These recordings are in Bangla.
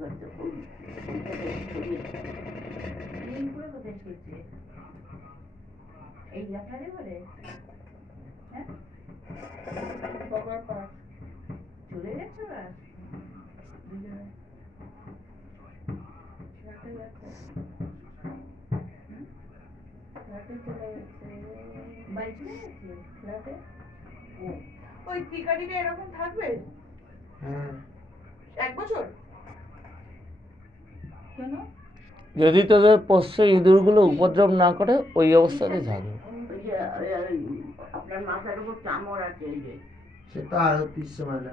করতে পুরো কোথায় শুয়েছে এই আপনারে বলে হ্যাঁ বাবার পাশ চলে গেছে ওরা দুজনে ফ্ল্যাটে গেছে ফ্ল্যাটে চলে গেছে বাড়ি চলে গেছে ফ্ল্যাটে ওই টিকাটিটা এরকম থাকবে হ্যাঁ 1 বছর কেন যদি তোদের পোষ্য ইঁদুরগুলো উপদ্রব না করে ওই অবস্থাতে থাকবে। আপনার মাথার উপর চামড় আছে এই যে সেটা আরো 300 মাইল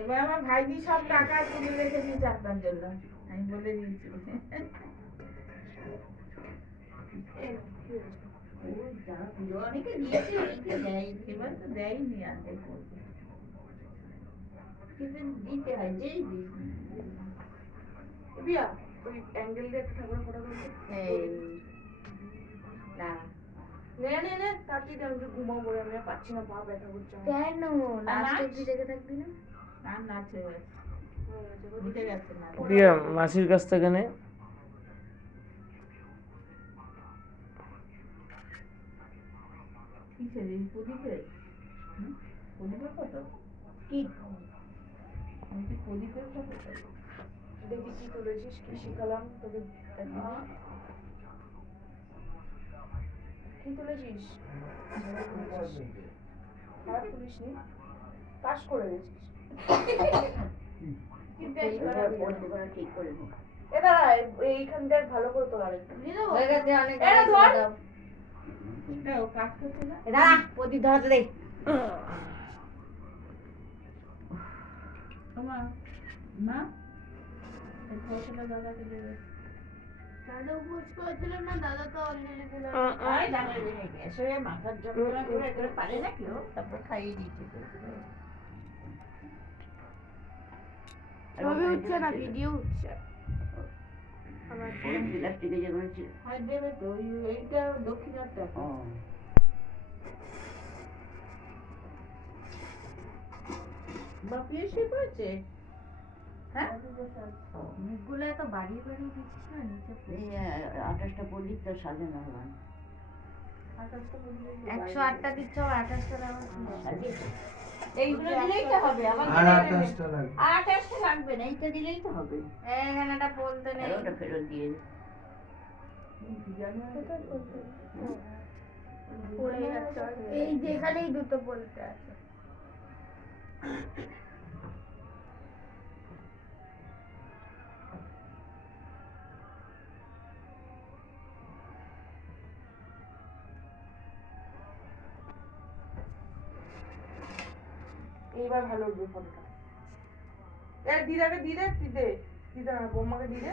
এবার আমার ভাইজি সব টাকা তুলে রেখে দিয়েছে আপনার জন্য আমি বলে দিয়েছি অনেকে দিয়েছে অনেকে দেয় এবার তো দেয়নি আগে কিন্তু দিতে হয় যেই দিই বিয়া ওই অ্যাঙ্গেল দিয়ে ঠাকুর ফটো করতে না নে নে তাড়াতাড়ি আমি একটু ঘুমাবো আমি আর পাচ্ছি না পা ব্যথা করছে কেন লাস্ট অব্দি দেখে থাকবি না আর নাচে উঠে গেছে না দিয়ে মাসির কাছ থেকে নে কিসের এই প্রদীপের প্রদীপের ফটো কি আমি কি প্রদীপের ফটো দেখি কি তুলেছিস কি শিখালাম তোকে কি তুলেছিস খারাপ তুলিসনি পাস করে গেছিস ঠিক করে নি এ দাঁড়া এইখান দেখ ভালো করে তোলা আরেকটু হয়ে গেছে অনেক এটা ধর ও কাজ করছে না দাঁড়া প্রদীপ ধরাতে দে মা মা এই ফটোটা দাদাকে দেবে দাদা উপোস করেছিল না দাদা তো অলরেডি দিল আয় দাদা রেখে গেছে মাথার যন্ত্রণা করে করে পারে না কেউ তারপর খাইয়ে দিয়েছে ছবি উঠছে না ভিডিও উঠছে আমার প্লাস্টিকে যে রয়েছে হাই দেবে তো এইটা দক্ষিণারটা বাপি এসে করেছে হ্যাঁ মুখগুলো এত বাড়িয়ে বাড়িয়ে দিচ্ছিস না নিচে 28টা প্রদীপ তো সাজানো হলো 108টা দিচ্ছ আর 28টা দাও এইগুলো দিলেই তো হবে আবার আর 28টা লাগবে 28টা লাগবে না এইটা দিলেই তো হবে এখানেটা বলতে নেই ওটা ফেরত দিয়ে এই যেখানেই দুটো বলতে আছে এইবার ভালো উঠবে ফটোটা দিদাকে দিদা বৌমাকে দিদে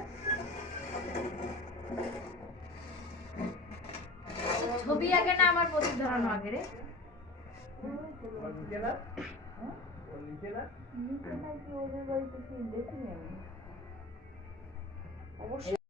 ছবি আগে না আমার প্রদীপ ধরানো আগে রে অবশ্যই